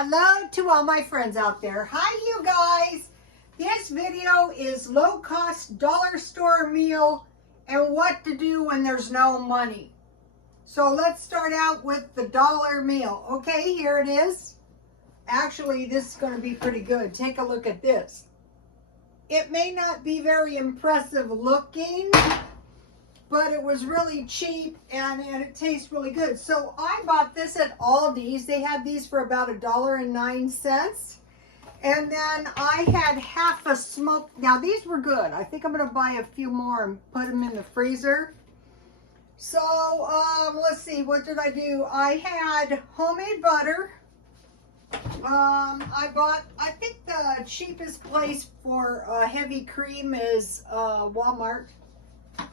Hello to all my friends out there. Hi you guys. This video is low cost dollar store meal and what to do when there's no money. So let's start out with the dollar meal. Okay, here it is. Actually, this is going to be pretty good. Take a look at this. It may not be very impressive looking, but it was really cheap and it tastes really good. So I bought this at Aldi's. They had these for about $1.09. And then I had half a smoke. Now these were good. I think I'm going to buy a few more and put them in the freezer. So let's see, what did I do? I had homemade butter. I think the cheapest place for heavy cream is Walmart.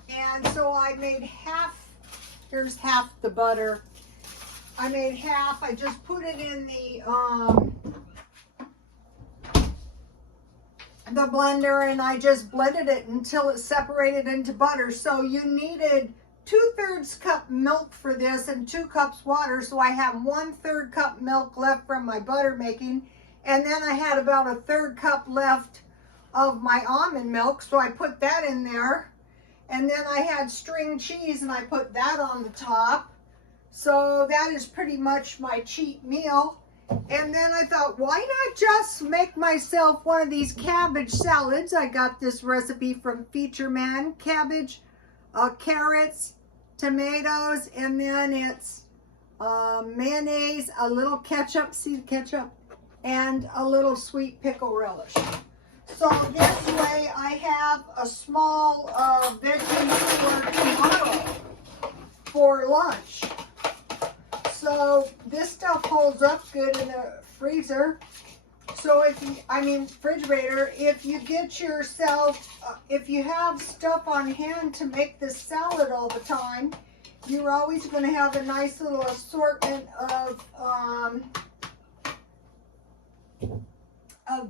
And so I made half, here's half the butter. I made half, I just put it in the blender and I just blended it until it separated into butter. So you needed 2/3 cup milk for this and 2 cups water. So I have 1/3 cup milk left from my butter making. And then I had about a 1/3 cup left of my almond milk. So I put that in there. And then I had string cheese and I put that on the top. So that is pretty much my cheap meal. And then I thought, why not just make myself one of these cabbage salads? I got this recipe from Feature Man. Cabbage, carrots, tomatoes, and then it's mayonnaise, a little ketchup, see the ketchup, and a little sweet pickle relish. So this way I have a small veggie for tomorrow for lunch. So this stuff holds up good in the freezer. So if you, refrigerator, if you get yourself, if you have stuff on hand to make this salad all the time, you're always going to have a nice little assortment of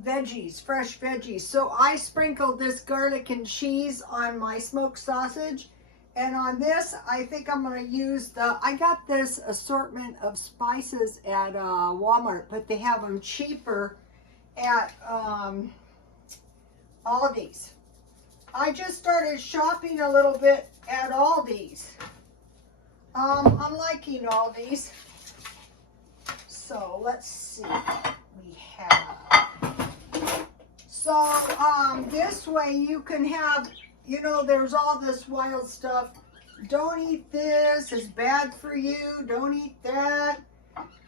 veggies, fresh veggies. So I sprinkled this garlic and cheese on my smoked sausage. And on this, I think I'm going to use I got this assortment of spices at Walmart, but they have them cheaper at Aldi's. I just started shopping a little bit at Aldi's. I'm liking Aldi's. So let's see what we have. So this way you can have, you know, there's all this wild stuff. Don't eat this, it's bad for you. Don't eat that.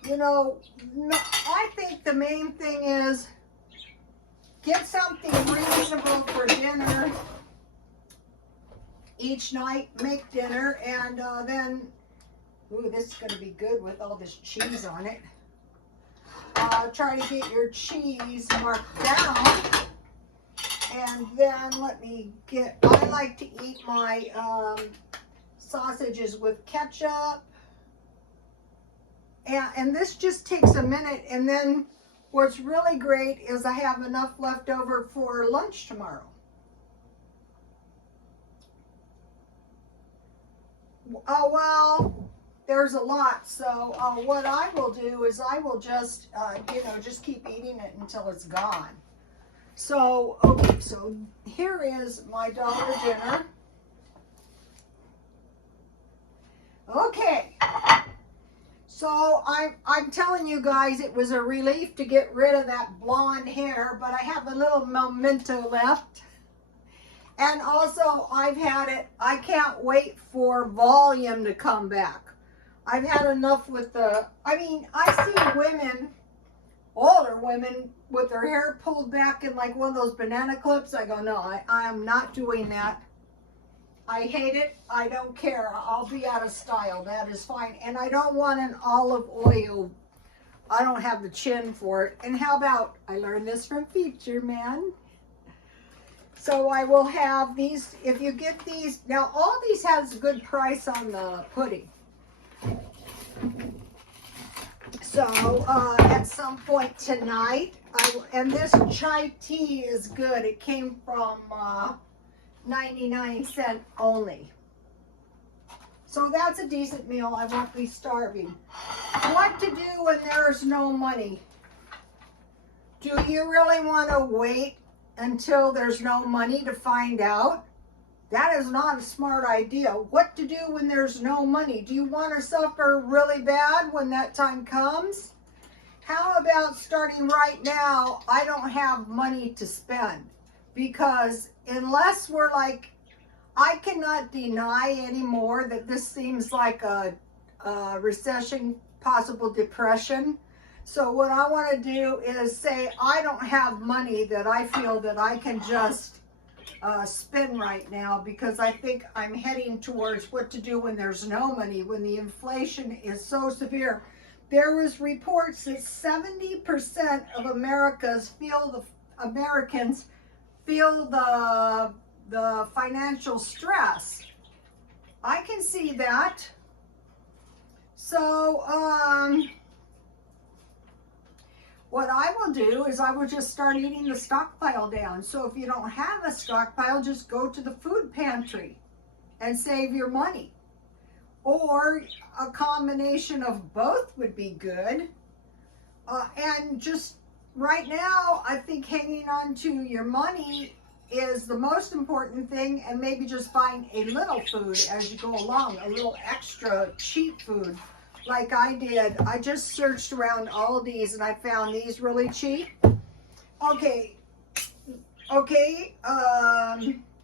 You know, I think the main thing is get something reasonable for dinner each night. Make dinner and then, ooh, this is going to be good with all this cheese on it. Try to get your cheese marked down. And then let me get, I like to eat my sausages with ketchup. And this just takes a minute. And then what's really great is I have enough left over for lunch tomorrow. Oh, well, there's a lot. So what I will do is I will just, just keep eating it until it's gone. So, okay, so here is my dollar dinner. Okay, so I'm telling you guys, it was a relief to get rid of that blonde hair, but I have a little memento left. And also, I've had it, I can't wait for volume to come back. I've had enough with I see women, older women, with their hair pulled back in like one of those banana clips. I go, no, I am not doing that. I hate it. I don't care. I'll be out of style. That is fine. And I don't want an olive oil. I don't have the chin for it. And how about, I learned this from Feature Man. So I will have these, if you get these, now all these has a good price on the pudding. So at some point tonight, and this chai tea is good. It came from 99¢ only. So that's a decent meal. I won't be starving. What to do when there's no money? Do you really want to wait until there's no money to find out? That is not a smart idea. What to do when there's no money? Do you want to suffer really bad when that time comes? How about starting right now? I don't have money to spend, because unless we're like, I cannot deny anymore that this seems like a recession, possible depression. So what I want to do is say I don't have money that I feel that I can just spend right now, because I think I'm heading towards what to do when there's no money, when the inflation is so severe. There was reports that 70% of Americans feel the financial stress. I can see that. So what I will do is I will just start eating the stockpile down. So if you don't have a stockpile, just go to the food pantry and save your money. Or a combination of both would be good. And just right now, I think hanging on to your money is the most important thing, and maybe just buying a little food as you go along, a little extra cheap food. Like I did, I just searched around Aldi's and I found these really cheap. Okay,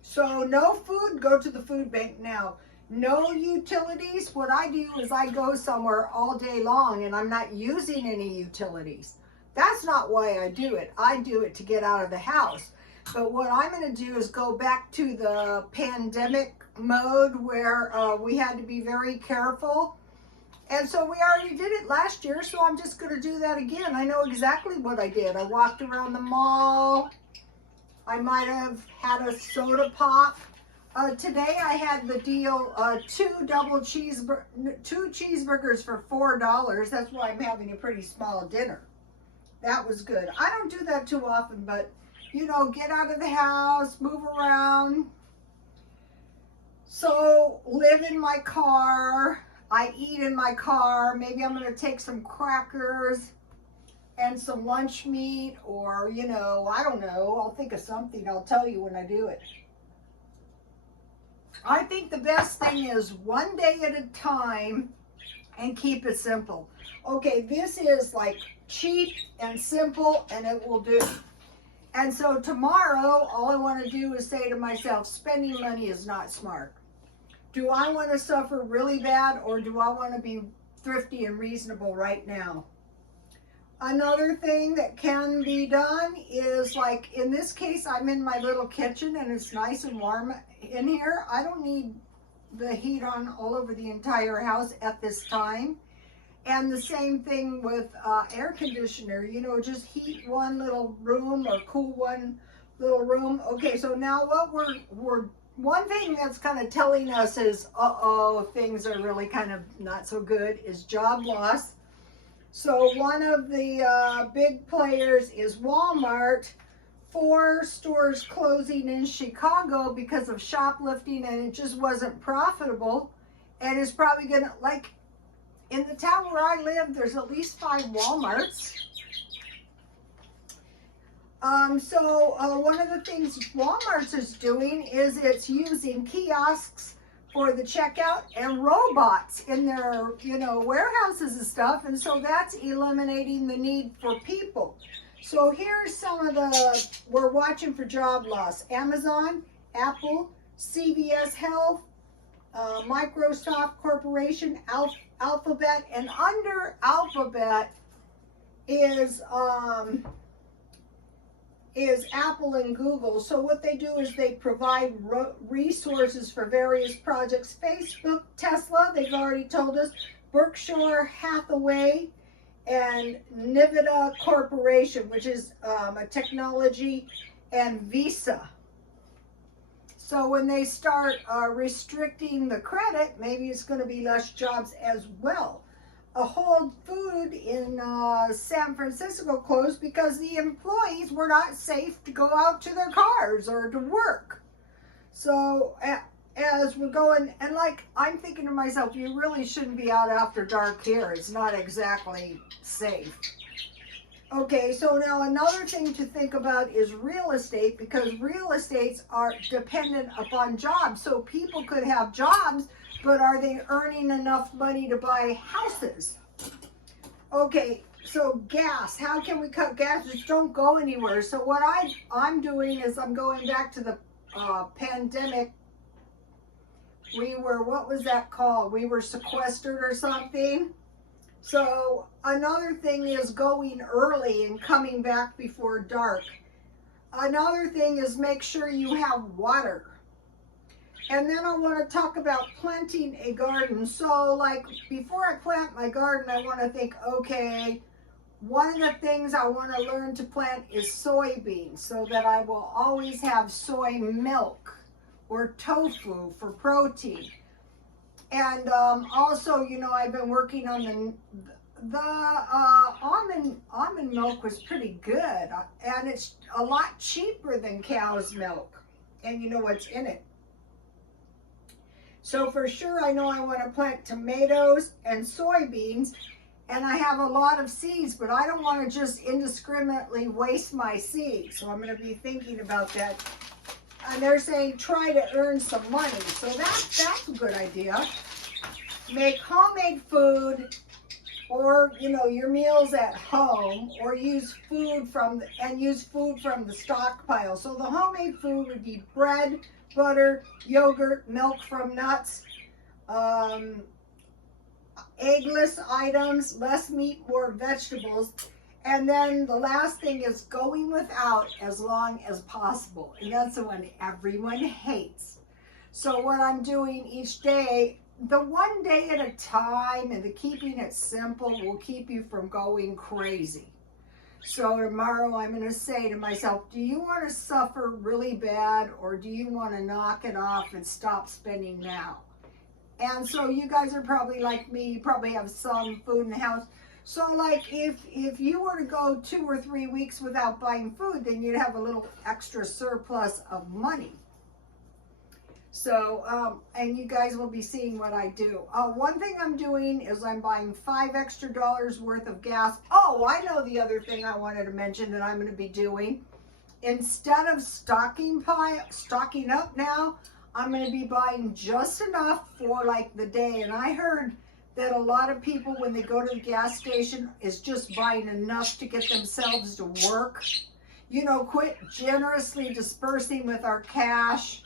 so no food, go to the food bank now. No utilities, what I do is I go somewhere all day long and I'm not using any utilities. That's not why I do it. I do it to get out of the house. But what I'm going to do is go back to the pandemic mode where we had to be very careful. And so we already did it last year, so I'm just going to do that again. I know exactly what I did. I walked around the mall. I might have had a soda pop. Today I had the deal, two cheeseburgers for $4. That's why I'm having a pretty small dinner. That was good. I don't do that too often, but you know, get out of the house, move around. So live in my car. I eat in my car. Maybe I'm going to take some crackers and some lunch meat, or, you know, I don't know. I'll think of something. I'll tell you when I do it. I think the best thing is one day at a time and keep it simple. Okay, this is like cheap and simple, and it will do. And so tomorrow, all I want to do is say to myself, spending money is not smart. Do I want to suffer really bad, or do I want to be thrifty and reasonable right now? Another thing that can be done is, like in this case, I'm in my little kitchen and it's nice and warm in here. I don't need the heat on all over the entire house at this time. And the same thing with air conditioner, you know, just heat one little room or cool one little room. Okay, so now what we're one thing that's kind of telling us is, things are really kind of not so good, is job loss. So one of the big players is Walmart. 4 stores closing in Chicago because of shoplifting, and it just wasn't profitable. And it's probably gonna, like, in the town where I live, there's at least 5 Walmarts. One of the things Walmart is doing is it's using kiosks for the checkout and robots in their, you know, warehouses and stuff. And so that's eliminating the need for people. So here's some of the, we're watching for job loss. Amazon, Apple, CVS Health, Microsoft Corporation, Alphabet, and under Alphabet is Apple and Google. So what they do is they provide resources for various projects. Facebook, Tesla, they've already told us, Berkshire Hathaway, and Nvidia Corporation, which is a technology, and Visa. So when they start restricting the credit, maybe it's going to be less jobs as well. A Whole Food in San Francisco closed because the employees were not safe to go out to their cars or to work. So as we're going, and like, I'm thinking to myself, you really shouldn't be out after dark here. It's not exactly safe. Okay, so now another thing to think about is real estate, because real estates are dependent upon jobs. So people could have jobs, but are they earning enough money to buy houses? Okay, so gas, how can we cut gas? Just don't go anywhere. So what I'm doing is I'm going back to the pandemic. We were, what was that called? We were sequestered or something. So another thing is going early and coming back before dark. Another thing is make sure you have water. And then I want to talk about planting a garden. So like before I plant my garden, I want to think, okay, one of the things I want to learn to plant is soybeans, so that I will always have soy milk or tofu for protein. And also, you know, I've been working on the almond milk was pretty good, and it's a lot cheaper than cow's milk, and you know what's in it. So for sure, I know I want to plant tomatoes and soybeans, and I have a lot of seeds, but I don't want to just indiscriminately waste my seeds. So I'm going to be thinking about that. And they're saying try to earn some money. So that's a good idea. Make homemade food, or you know, your meals at home, or use food from the stockpile. So the homemade food would be bread, butter, yogurt, milk from nuts, eggless items, less meat, more vegetables. And then the last thing is going without as long as possible. And that's the one everyone hates. So what I'm doing each day, the one day at a time, and the keeping it simple will keep you from going crazy. So tomorrow I'm going to say to myself, do you want to suffer really bad, or do you want to knock it off and stop spending now? And so you guys are probably like me, you probably have some food in the house. So like if you were to go 2 or 3 weeks without buying food, then you'd have a little extra surplus of money. So, and you guys will be seeing what I do. One thing I'm doing is I'm buying $5 extra worth of gas. Oh, I know the other thing I wanted to mention that I'm going to be doing. Instead of stocking up now, I'm going to be buying just enough for like the day. And I heard that a lot of people, when they go to the gas station, is just buying enough to get themselves to work. You know, quit generously dispersing with our cash.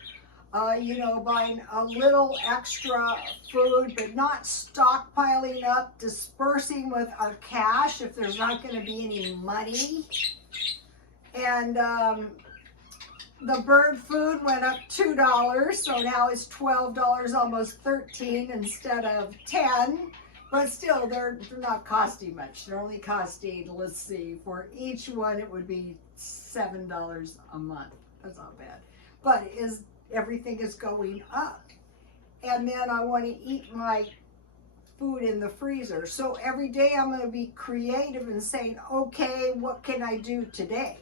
You know, buying a little extra food, but not stockpiling up, dispersing with our cash if there's not going to be any money. And the bird food went up $2, so now it's $12, almost $13 instead of $10. But still, they're not costing much. They're only costing, let's see, for each one it would be $7 a month. That's not bad. But everything is going up. And then I want to eat my food in the freezer. So every day I'm going to be creative and saying, okay, what can I do today?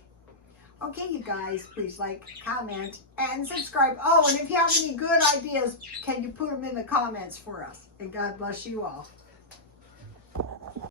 Okay, you guys, please like, comment, and subscribe. Oh, and if you have any good ideas, can you put them in the comments for us? And God bless you all.